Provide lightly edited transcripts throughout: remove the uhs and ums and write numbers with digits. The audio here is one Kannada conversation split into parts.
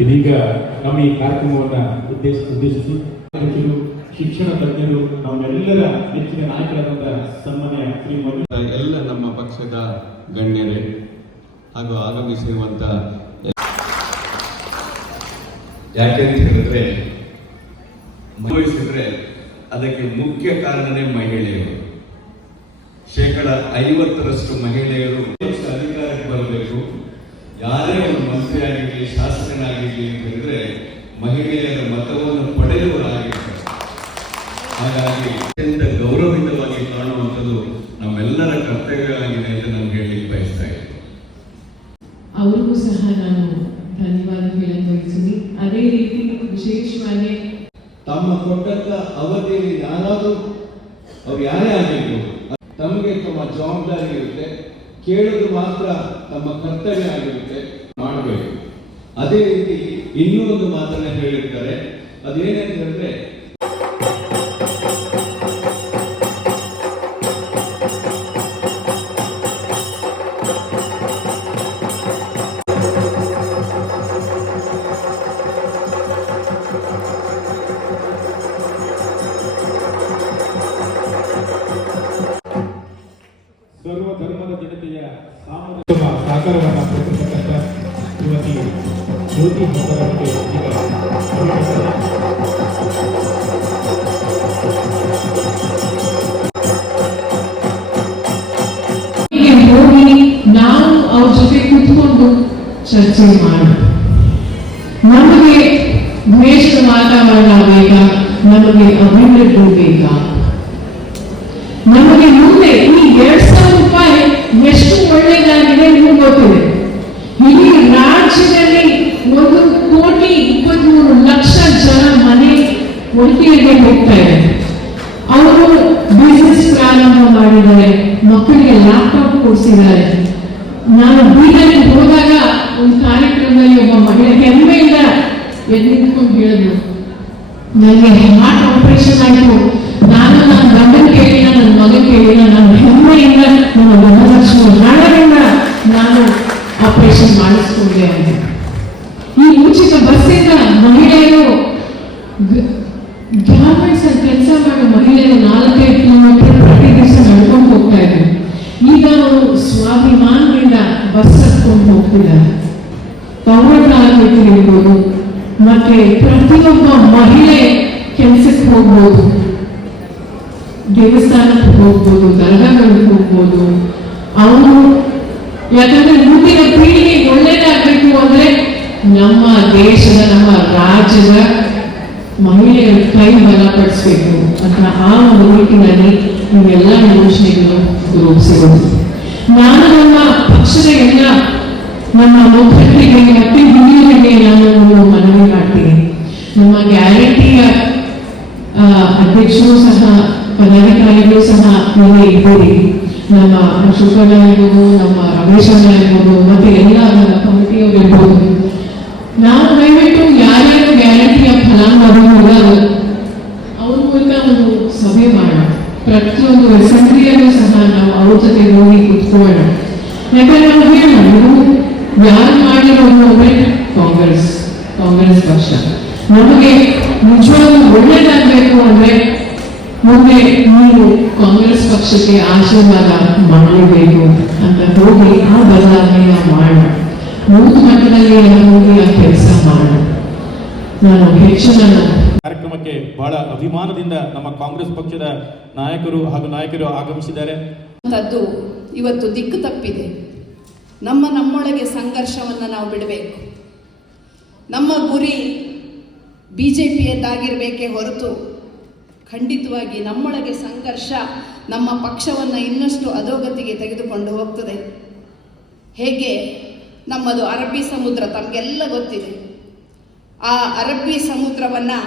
ಇದೀಗ ನಮ್ಮ ಈ ಕಾರ್ಯಕ್ರಮವನ್ನು ಉದ್ದೇಶಿಸಿ ಶಿಕ್ಷಣ ತಜ್ಞರು ನಮ್ಮೆಲ್ಲರ ನೆಚ್ಚಿನ ನಾಯಕರಾದಂತಹ ಸನ್ಮಾನ್ಯ ಶ್ರೀಮತಿ ಎಲ್ಲ ನಮ್ಮ ಪಕ್ಷದ ಗಣ್ಯರೇ ಹಾಗೂ ಆಗಮಿಸಿರುವಂತ, ಯಾಕೆಂತ ಹೇಳಿದ್ರೆ ಅನುಭವಿಸಿದ್ರೆ ಅದಕ್ಕೆ ಮುಖ್ಯ ಕಾರಣನೇ ಮಹಿಳೆಯರು. 50% ಮಹಿಳೆಯರು ಅಧಿಕಾರಕ್ಕೆ ಬರಬೇಕು. ಯಾರೇ ಒಂದು ಮಂತ್ರಿ ಆಗಿರಲಿ, ಶಾಸಕನಾಗಿರಲಿ ಅಂತ ಹೇಳಿದ್ರೆ ಮಹಿಳೆಯರ ಮತವನ್ನು ಪಡೆಯುವವರಾಗಿರ್ತಾರೆ. ಹಾಗಾಗಿ ಅತ್ಯಂತ ಗೌರವಯುತವಾಗಿ ಕಾಣುವಂಥದ್ದು ನಮ್ಮೆಲ್ಲರ ಕರ್ತವ್ಯವಾಗಿದೆ ಅಂತ ನಾನು ಹೇಳಲಿಕ್ಕೆ ಬಯಸ್ತಾ ಇದ್ದೀನಿ. ಅವ್ರಿಗೂ ಸಹ ನಾನು ಧನ್ಯವಾದ ಹೇಳಲು ಬಯಸ್ತೀನಿ. ಅದೇ ರೀತಿ ವಿಶೇಷವಾಗಿ ತಮ್ಮ ಕೊಟ್ಟಂತ ಅವಧಿಯಲ್ಲಿ ಯಾರಾದರೂ ಅವ್ರು ಯಾರೇ ಆಗಿರ್ಬೋದು, ತಮಗೆ ತಮ್ಮ ಜವಾಬ್ದಾರಿ ಇರುತ್ತೆ. ಕೇಳೋದು ಮಾತ್ರ ತಮ್ಮ ಕರ್ತವ್ಯ ಆಗಿರುತ್ತೆ, ಮಾಡಬೇಕು. ಅದೇ ರೀತಿ ಇನ್ನೂ ಒಂದು ಮಾತನ್ನ ಹೇಳಿರ್ತಾರೆ, ಅದೇನಂತ ಹೇಳಿದ್ರೆ ಸರ್ವ ಧರ್ಮದ ಜನತೆಯ ಸಾಮೂಹಿಕ ಸಾಕಾರವನ್ನು ಪ್ರಕಟಿಸತಕ್ಕಂಥ ಶ್ರೀಮತಿ ಜ್ಯೋತಿ ಅವರಿಗೆ ಹೋಗಿ ನಾವು ಅವ್ರ ಜೊತೆ ಕೂತ್ಕೊಂಡು ಚರ್ಚೆ ಮಾಡೋಣ. ನಮಗೆ ದೇಶದ ವಾತಾವರಣ ಬೇಕಾ, ನಮಗೆ ಅಭಿವೃದ್ಧಿ ಬೇಕಾ, ನಮಗೆ ಮುಂದೆ ಈ 2,000 ರೂಪಾಯಿ ಎಷ್ಟು ಒಳ್ಳೆಯದಾಗಿದೆ ನಿಮಗೆ ಗೊತ್ತಿದೆ. ಇಡೀ ರಾಜ್ಯದಲ್ಲಿ 1,23,00,000 ಜನ ಮನೆ ಒಟ್ಟಿಗೆ ಹೋಗ್ತಾ ಇದೆ. ಅವರು ಬಿಸಿನೆಸ್ ಪ್ರಾರಂಭ ಮಾಡಿದ್ದಾರೆ, ಮಕ್ಕಳಿಗೆ ಲ್ಯಾಪ್ಟಾಪ್ ಕೊಡಿಸಿದ್ದಾರೆ. ನಾನು ಬೀದರ್ಗೆ ಹೋದಾಗ ಒಂದು ಕಾರ್ಯಕ್ರಮದಲ್ಲಿ ಒಬ್ಬ ಮಹಿಳೆ ಹೆಮ್ಮೆಯಿಂದ ಎದ್ದು ನಿಂತ್ಕೊಂಡು ಹೇಳಿದ್ರು, ನನಗೆ ಹಾರ್ಟ್ ಆಪರೇಷನ್ ಆಯಿತು, ನಾನು ನನ್ನ ಗಂಡನ ಕೇಳಿನ, ನನ್ನ ಮಗನ ಕೇಳಿನ, ನನ್ನ ಹೆಮ್ಮೆಯಿಂದ ನನ್ನ ಗೃಹಲಕ್ಷ್ಮಿ ಹಣದಿಂದ ನಾನು ಆಪರೇಷನ್ ಮಾಡಿಸ್ಕೊಂಡೆ ಅಂತ. ಈ ಉಚಿತ ಬಸ್ಸಿಂದ ಮಹಿಳೆಯರು, ಗಾರ್ಮೆಂಟ್ಸ್ ಅಲ್ಲಿ ಕೆಲಸ ಮಾಡೋ ಮಹಿಳೆಯರು 4-5 ಕಿಲೋಮೀಟರ್ ಪ್ರತಿ ದಿವಸ ನಡ್ಕೊಂಡು ಹೋಗ್ತಾ ಇದ್ದಾರೆ. ಈಗ ಅವರು ಸ್ವಾಭಿಮಾನದಿಂದ ಬಸ್ ಹತ್ಕೊಂಡು ಹೋಗ್ತಿದ್ದಾರೆ. ಪೌರತ್ವ ಇರ್ಬೋದು, ಮತ್ತೆ ಪ್ರತಿಯೊಬ್ಬ ಮಹಿಳೆ ಕೆಲಸಕ್ಕೆ ಹೋಗ್ಬೋದು, ದೇವಸ್ಥಾನಕ್ಕೆ ಹೋಗ್ಬೋದು, ದರ್ಗಾಗಳಿಗೆ ಹೋಗ್ಬೋದು. ಅವರು ಯಾಕಂದ್ರೆ ಮುಂದಿನ ಪೀಳಿಗೆ ಒಳ್ಳೇದಾಗಬೇಕು ಅಂದ್ರೆ ನಮ್ಮ ದೇಶದ, ನಮ್ಮ ರಾಜ್ಯದ ಮಹಿಳೆಯರ ಕೈ ಬಲಪಡಿಸಬೇಕು ಅಂತ ಆ ಒಂದು ನಿಟ್ಟಿನಲ್ಲಿ ಇವೆಲ್ಲ ಯೋಜನೆಗಳು ರೂಪಿಸಿದರು. ನಾನು ನಮ್ಮ ಪಕ್ಷದ ಎಲ್ಲ ನಮ್ಮ ಮುಖಂಡರಿಗೆ ಮತ್ತೆ ಹಿರಿಯರಿಗೆ ನಾನು ಮನವಿ ಮಾಡ್ತೀನಿ. ನಮ್ಮ ಗ್ಯಾರಂಟಿಯ ಅಧ್ಯಕ್ಷರು ಸಹ, ಪದಾಧಿಕಾರಿಗಳು ಸಹ ನೀವೇ ಇದ್ದೀರಿ. ನಮ್ಮ ಅಶೋಕಣ್ಣ ಇರ್ಬೋದು, ನಮ್ಮ ರಮೇಶಣ್ಣ ಇರ್ಬೋದು, ಮತ್ತೆ ಎಲ್ಲ ನಮ್ಮ ಕಮಿಟಿಯವರು ಇರ್ಬೋದು. ನಾವು ದಯವಿಟ್ಟು ಯಾರ್ಯಾರು ಗ್ಯಾರಂಟಿಯ ಫಲಾನುಭವಿಗಳು ಅವ್ರ ಮೂಲಕ ಒಂದು ಸಭೆ ಮಾಡೋಣ. ಪ್ರತಿಯೊಂದು ಅಸೆಂಬ್ಲಿಯಲ್ಲೂ ಸಹ ನಾವು ಅವ್ರ ಜೊತೆ ಹೋಗಿ ಕುತ್ಕೊಳ್ಳೋಣ. ಯಾಕಂದ್ರೆ ನಾವು ಹೇಳೋಣ, ಯಾರು ಮಾಡಿರೋದು ಅಂದ್ರೆ ಕಾಂಗ್ರೆಸ್ ಪಕ್ಷ. ನಮಗೆ ನಿಜವಾಗ್ಲೂ ಒಳ್ಳೇದಾಗಬೇಕು ಅಂದ್ರೆ ಮುಂದೆ ನೀವು ಕಾಂಗ್ರೆಸ್ ಪಕ್ಷಕ್ಕೆ ಆಶೀರ್ವಾದ ಮಾಡಲೇಬೇಕು ಅಂತ ಹೋಗಿ ಆ ಬದಲಾವಣೆಯ ಮಾಡೋಣ. ಬೂತ್ ಮಟ್ಟದಲ್ಲಿ ಹೋಗಿ ಆ ಕೆಲಸ ಮಾಡೋಣ. ನಾನು ಹೆಚ್ಚಿನ ಕಾರ್ಯಕ್ರಮಕ್ಕೆ ಬಹಳ ಅಭಿಮಾನದಿಂದ ನಮ್ಮ ಕಾಂಗ್ರೆಸ್ ಪಕ್ಷದ ನಾಯಕರು ಆಗಮಿಸಿದ್ದಾರೆ. ಇವತ್ತು ದಿಕ್ಕು ತಪ್ಪಿದೆ. ನಮ್ಮೊಳಗೆ ಸಂಘರ್ಷವನ್ನು ನಾವು ಬಿಡಬೇಕು. ನಮ್ಮ ಗುರಿ ಬಿಜೆಪಿಯದ್ದಾಗಿರಬೇಕೇ ಹೊರತು ಖಂಡಿತವಾಗಿ ನಮ್ಮೊಳಗೆ ಸಂಘರ್ಷ ನಮ್ಮ ಪಕ್ಷವನ್ನು ಇನ್ನಷ್ಟು ಅಧೋಗತಿಗೆ ತೆಗೆದುಕೊಂಡು ಹೋಗ್ತದೆ. ಹೇಗೆ ನಮ್ಮದು ಅರಬ್ಬಿ ಸಮುದ್ರ ತಮಗೆಲ್ಲ ಗೊತ್ತಿದೆ. ಆ ಅರಬ್ಬಿ ಸಮುದ್ರವನ್ನು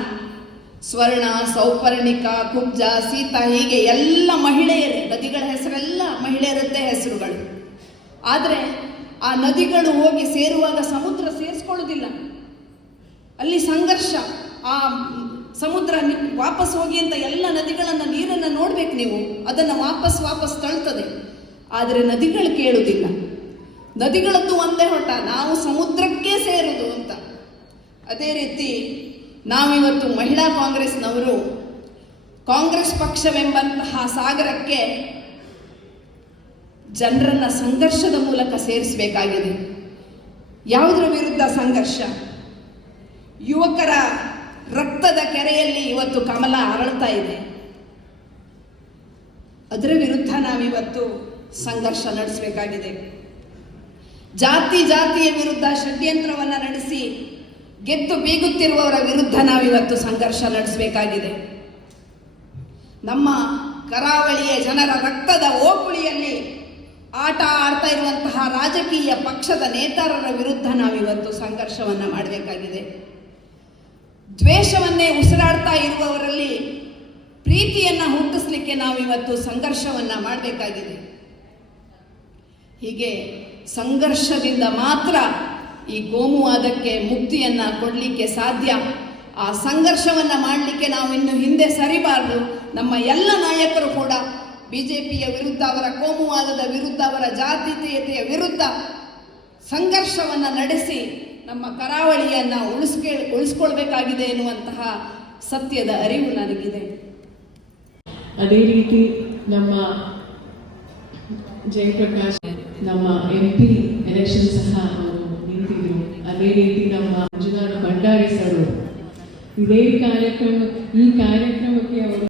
ಸ್ವರ್ಣ, ಸೌಪರ್ಣಿಕ, ಕುಬ್ಜ, ಸೀತಾ ಹೀಗೆ ಎಲ್ಲ ಮಹಿಳೆಯರೇ, ನದಿಗಳ ಹೆಸರೆಲ್ಲ ಮಹಿಳೆಯರದ್ದೇ ಹೆಸರುಗಳು. ಆದರೆ ಆ ನದಿಗಳು ಹೋಗಿ ಸೇರುವಾಗ ಸಮುದ್ರ ಸೇರಿಸ್ಕೊಳ್ಳೋದಿಲ್ಲ. ಅಲ್ಲಿ ಸಂಘರ್ಷ. ಆ ಸಮುದ್ರ ವಾಪಸ್ ಹೋಗಿ ಅಂತ ಎಲ್ಲ ನದಿಗಳನ್ನು ನೀರನ್ನು ನೋಡ್ಬೇಕು ನೀವು, ಅದನ್ನು ವಾಪಸ್ ತಳ್ತದೆ. ಆದರೆ ನದಿಗಳು ಕೇಳುವುದಿಲ್ಲ. ನದಿಗಳದ್ದು ಒಂದೇ ಹೊಟ್ಟ, ನಾವು ಸಮುದ್ರಕ್ಕೆ ಸೇರುವುದು ಅಂತ. ಅದೇ ರೀತಿ ನಾವಿವತ್ತು ಮಹಿಳಾ ಕಾಂಗ್ರೆಸ್ನವರು ಕಾಂಗ್ರೆಸ್ ಪಕ್ಷವೆಂಬಂತಹ ಸಾಗರಕ್ಕೆ ಜನರನ್ನ ಸಂಘರ್ಷದ ಮೂಲಕ ಸೇರಿಸಬೇಕಾಗಿದೆ. ಯಾವುದರ ವಿರುದ್ಧ ಸಂಘರ್ಷ? ಯುವಕರ ರಕ್ತದ ಕೆರೆಯಲ್ಲಿ ಇವತ್ತು ಕಮಲ ಅರಳ್ತಾ ಇದೆ. ಅದರ ವಿರುದ್ಧ ನಾವಿವತ್ತು ಸಂಘರ್ಷ ನಡೆಸಬೇಕಾಗಿದೆ. ಜಾತಿಯ ವಿರುದ್ಧ ಷಡ್ಯಂತ್ರವನ್ನು ನಡೆಸಿ ಗೆದ್ದು ಬೀಗುತ್ತಿರುವವರ ವಿರುದ್ಧ ನಾವಿವತ್ತು ಸಂಘರ್ಷ ನಡೆಸಬೇಕಾಗಿದೆ. ನಮ್ಮ ಕರಾವಳಿಯ ಜನರ ರಕ್ತದ ಓಕುಳಿಯಲ್ಲಿ ಆಟ ಆಡ್ತಾ ಇರುವಂತಹ ರಾಜಕೀಯ ಪಕ್ಷದ ನೇತಾರರ ವಿರುದ್ಧ ನಾವಿವತ್ತು ಸಂಘರ್ಷವನ್ನು ಮಾಡಬೇಕಾಗಿದೆ. ದ್ವೇಷವನ್ನೇ ಉಸಿರಾಡ್ತಾ ಇರುವವರಲ್ಲಿ ಪ್ರೀತಿಯನ್ನು ಹುಟ್ಟಿಸ್ಲಿಕ್ಕೆ ನಾವಿವತ್ತು ಸಂಘರ್ಷವನ್ನು ಮಾಡಬೇಕಾಗಿದೆ. ಹೀಗೆ ಸಂಘರ್ಷದಿಂದ ಮಾತ್ರ ಈ ಕೋಮುವಾದಕ್ಕೆ ಮುಕ್ತಿಯನ್ನು ಕೊಡಲಿಕ್ಕೆ ಸಾಧ್ಯ. ಆ ಸಂಘರ್ಷವನ್ನು ಮಾಡಲಿಕ್ಕೆ ನಾವು ಇನ್ನು ಹಿಂದೆ ಸರಿಬಾರದು. ನಮ್ಮ ಎಲ್ಲ ನಾಯಕರು ಕೂಡ ಬಿಜೆಪಿಯ ವಿರುದ್ಧ, ಅವರ ಕೋಮುವಾದದ ವಿರುದ್ಧ, ಅವರ ಜಾತೀಯತೆಯ ವಿರುದ್ಧ ಸಂಘರ್ಷವನ್ನು ನಡೆಸಿ ನಮ್ಮ ಕರಾವಳಿಯನ್ನು ಉಳಿಸ್ಕೊಳ್ಬೇಕಾಗಿದೆ ಎನ್ನುವಂತಹ ಸತ್ಯದ ಅರಿವು ನನಗಿದೆ. ಅದೇ ರೀತಿ ನಮ್ಮ ಜಯಪ್ರಕಾಶ್ ನಮ್ಮ MP ಎಲೆಕ್ಷನ್ ಸಹ ಅವರು ನಿಂತಿದ್ರು. ಅದೇ ರೀತಿ ನಮ್ಮ ಮಂಜುನಾಥ ಭಂಡಾರಿ ಸರ್ ಈ ಕಾರ್ಯಕ್ರಮಕ್ಕೆ ಅವರು